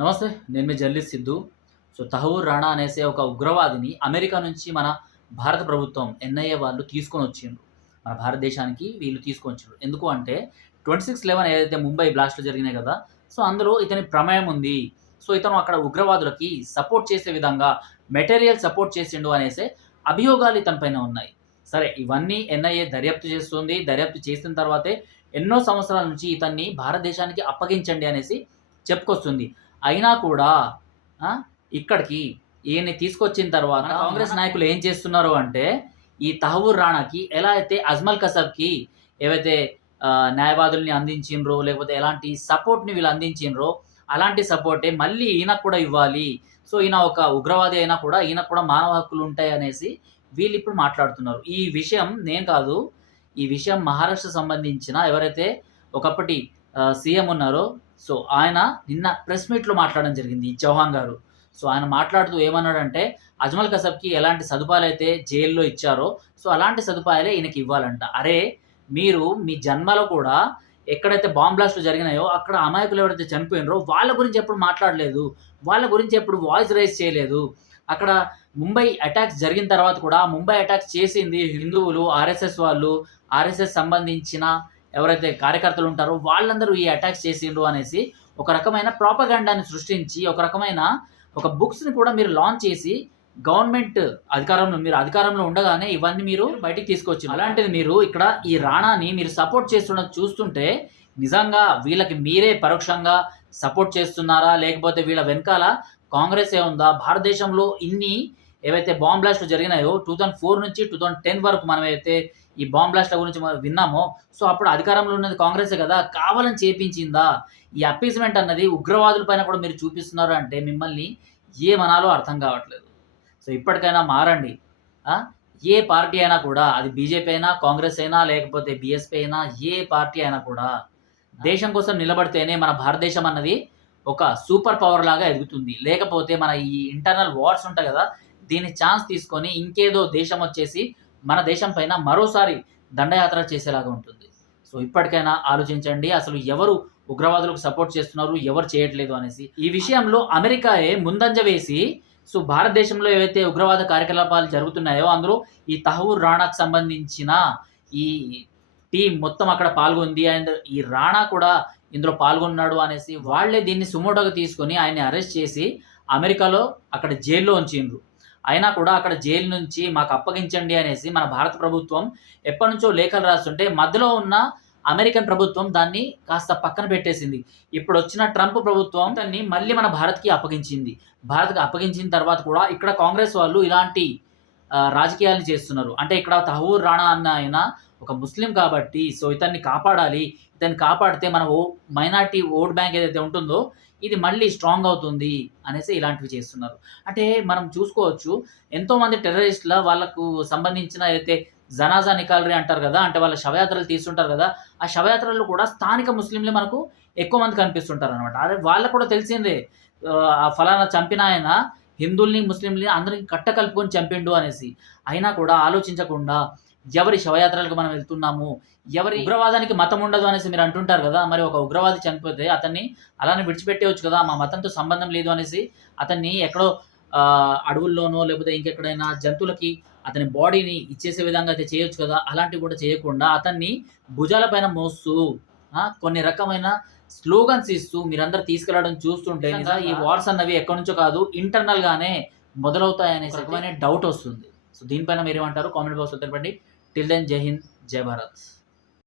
నమస్తే నేను మీ జర్నలిస్ట్ సిద్ధు. సో తహవూర్ రాణా అనేసే ఒక ఉగ్రవాదిని అమెరికా నుంచి మన భారత ప్రభుత్వం ఎన్ఐఏ వాళ్ళు తీసుకొని వచ్చిండ్రు. మన భారతదేశానికి వీళ్ళు తీసుకొని వచ్చిండ్రు. ఎందుకు అంటే ట్వంటీ సిక్స్ లెవెన్ ఏదైతే ముంబై బ్లాస్ట్లు జరిగినాయి కదా సో అందులో ఇతని ప్రమేయం ఉంది. సో ఇతను అక్కడ ఉగ్రవాదులకి సపోర్ట్ చేసే విధంగా మెటీరియల్ సపోర్ట్ చేసిండు అనేసే అభియోగాలు ఇతని పైన ఉన్నాయి. సరే ఇవన్నీ ఎన్ఐఏ దర్యాప్తు చేస్తుంది. దర్యాప్తు చేసిన తర్వాతే ఎన్నో సంవత్సరాల నుంచి ఇతన్ని భారతదేశానికి అప్పగించండి అనేసి చెప్పుకొస్తుంది. అయినా కూడా ఇక్కడికి ఈయన్ని తీసుకొచ్చిన తర్వాత కాంగ్రెస్ నాయకులు ఏం చేస్తున్నారు అంటే ఈ తహవూర్ రాణాకి ఎలా అయితే అజ్మల్ కసబ్కి ఏవైతే న్యాయవాదుల్ని అందించిండ్రో లేకపోతే ఎలాంటి సపోర్ట్ని వీళ్ళు అందించిండ్రో అలాంటి సపోర్టే మళ్ళీ ఈయనకు కూడా ఇవ్వాలి. సో ఈయన ఒక ఉగ్రవాది అయినా కూడా ఈయనకు కూడా మానవ హక్కులు ఉంటాయి అనేసి వీళ్ళు ఇప్పుడు మాట్లాడుతున్నారు. ఈ విషయం నేను కాదు ఈ విషయం మహారాష్ట్ర సంబంధించిన ఎవరైతే ఒకప్పటి సీఎం ఉన్నారో సో ఆయన నిన్న ప్రెస్ మీట్లో మాట్లాడడం జరిగింది ఈ చౌహాన్ గారు. సో ఆయన మాట్లాడుతూ ఏమన్నాడంటే అజ్మల్ కసబ్కి ఎలాంటి సదుపాయాలు అయితే జైల్లో ఇచ్చారో సో అలాంటి సదుపాయాలే ఈయనకి ఇవ్వాలంట. అరే మీరు మీ జన్మలో కూడా ఎక్కడైతే బాంబ్ బ్లాస్ట్లు జరిగినాయో అక్కడ అమాయకులు ఎవరైతే చనిపోయినారో వాళ్ళ గురించి ఎప్పుడు మాట్లాడలేదు. వాళ్ళ గురించి ఎప్పుడు వాయిస్ రైజ్ చేయలేదు. అక్కడ ముంబై అటాక్స్ జరిగిన తర్వాత కూడా ముంబై అటాక్స్ చేసింది హిందువులు ఆర్ఎస్ఎస్ వాళ్ళు ఆర్ఎస్ఎస్ సంబంధించిన ఎవరైతే కార్యకర్తలు ఉంటారో వాళ్ళందరూ ఈ అటాక్స్ చేసిండ్రు అనేసి ఒక రకమైన ప్రాపగండాన్ని సృష్టించి ఒక రకమైన ఒక బుక్స్ని కూడా మీరు లాంచ్ చేసి గవర్నమెంట్ అధికారంలో మీరు అధికారంలో ఉండగానే ఇవన్నీ మీరు బయటికి తీసుకొచ్చి అలాంటిది మీరు ఇక్కడ ఈ రాణాని మీరు సపోర్ట్ చేస్తున్న చూస్తుంటే నిజంగా వీళ్ళకి మీరే పరోక్షంగా సపోర్ట్ చేస్తున్నారా? లేకపోతే వీళ్ళ వెనకాల కాంగ్రెస్ ఏ ఉందా? భారతదేశంలో ఇన్ని ఏవైతే బాంబ్ బ్లాస్ట్లు జరిగినాయో టూ థౌజండ్ ఫోర్ నుంచి టూ థౌజండ్ టెన్ వరకు మనం అయితే ఈ బాంబ్ బ్లాస్ట్ల గురించి మనం విన్నామో సో అప్పుడు అధికారంలో ఉన్నది కాంగ్రెసే కదా కావాలని చేపించిందా? ఈ అప్పీజ్మెంట్ అన్నది ఉగ్రవాదుల పైన కూడా మీరు చూపిస్తున్నారు అంటే మిమ్మల్ని ఏమనాలో అర్థం కావట్లేదు. సో ఇప్పటికైనా మారండి. ఏ పార్టీ అయినా కూడా అది బీజేపీ అయినా కాంగ్రెస్ అయినా లేకపోతే బీఎస్పీ అయినా ఏ పార్టీ అయినా కూడా దేశం కోసం నిలబడితేనే మన భారతదేశం అన్నది ఒక సూపర్ పవర్ లాగా ఎదుగుతుంది. లేకపోతే మన ఈ ఇంటర్నల్ వార్స్ ఉంటాయి కదా దీన్ని ఛాన్స్ తీసుకొని ఇంకేదో దేశం వచ్చేసి మన దేశం పైన మరోసారి దండయాత్ర చేసేలాగా ఉంటుంది. సో ఇప్పటికైనా ఆలోచించండి అసలు ఎవరు ఉగ్రవాదులకు సపోర్ట్ చేస్తున్నారు ఎవరు చేయట్లేదు అనేసి. ఈ విషయంలో అమెరికాయే ముందంజ వేసి సో భారతదేశంలో ఏవైతే ఉగ్రవాద కార్యకలాపాలు జరుగుతున్నాయో అందులో ఈ తహవూర్ రాణాకు సంబంధించిన ఈ టీం మొత్తం అక్కడ పాల్గొంది అండ్ ఈ రాణా కూడా ఇందులో పాల్గొన్నాడు అనేసి వాళ్ళే దీన్ని సుమోటోగా తీసుకొని ఆయన్ని అరెస్ట్ చేసి అమెరికాలో అక్కడ జైల్లో ఉంచిండ్రు. అయినా కూడా అక్కడ జైలు నుంచి మాకు అప్పగించండి అనేసి మన భారత ప్రభుత్వం ఎప్పటి నుంచో లేఖలు రాస్తుంటే మధ్యలో ఉన్న అమెరికన్ ప్రభుత్వం దాన్ని కాస్త పక్కన పెట్టేసింది. ఇప్పుడు వచ్చిన ట్రంప్ ప్రభుత్వం దాన్ని మళ్ళీ మన భారత్కి అప్పగించింది. భారత్కి అప్పగించిన తర్వాత కూడా ఇక్కడ కాంగ్రెస్ వాళ్ళు ఇలాంటి రాజకీయాలను రాజకీయాలు చేస్తున్నారు. అంటే ఇక్కడ తహూర్ రాణా అన్న ఆయన ఒక ముస్లిం కాబట్టి సో ఇతన్ని కాపాడాలి. ఇతన్ని కాపాడితే మన ఓ మైనార్టీ ఓట్ బ్యాంక్ ఏదైతే ఉంటుందో ఇది మళ్ళీ స్ట్రాంగ్ అవుతుంది అనేసి ఇలాంటివి చేస్తున్నారు. అంటే మనం చూసుకోవచ్చు ఎంతోమంది టెర్రరిస్టుల వాళ్ళకు సంబంధించిన అయితే జనాజా నికాలరీ అంటారు కదా అంటే వాళ్ళ శవయాత్రలు తీస్తుంటారు కదా ఆ శవయాత్రలు కూడా స్థానిక ముస్లింలే మనకు ఎక్కువ మంది కనిపిస్తుంటారు అనమాట అదే వాళ్ళకు కూడా తెలిసిందే ఆ ఫలానా చంపిన ఆయన హిందువుల్ని ముస్లింలని అందరికి కట్ట కలుపుకొని చంపిండు అనేసి. అయినా కూడా ఆలోచించకుండా ఎవరి శవయాత్రలకు మనం వెళ్తున్నాము? ఎవరి ఉగ్రవాదానికి మతం ఉండదు అనేసి మీరు అంటుంటారు కదా మరి ఒక ఉగ్రవాది చనిపోతే అతన్ని అలానే విడిచిపెట్టేయచ్చు కదా మా మతంతో సంబంధం లేదు అనేసి అతన్ని ఎక్కడో అడవుల్లోనో లేకపోతే ఇంకెక్కడైనా జంతువులకి అతని బాడీని ఇచ్చేసే విధంగా అయితే చేయొచ్చు కదా అలాంటివి కూడా చేయకుండా అతన్ని భుజాల పైన మోస్తూ కొన్ని రకమైన స్లోగన్స్ ఇస్తూ మీరందరూ తీసుకెళ్ళడం చూస్తుంటే ఈ వార్స్ అన్నవి ఎక్కడి నుంచో కాదు ఇంటర్నల్ గానే మొదలవుతాయనే రకమైన డౌట్ వస్తుంది. సో దీనిపైన మీరు ఏమంటారు కామెంట్ బాక్స్ తెలపండి. टिल देन जय हिंद जय भारत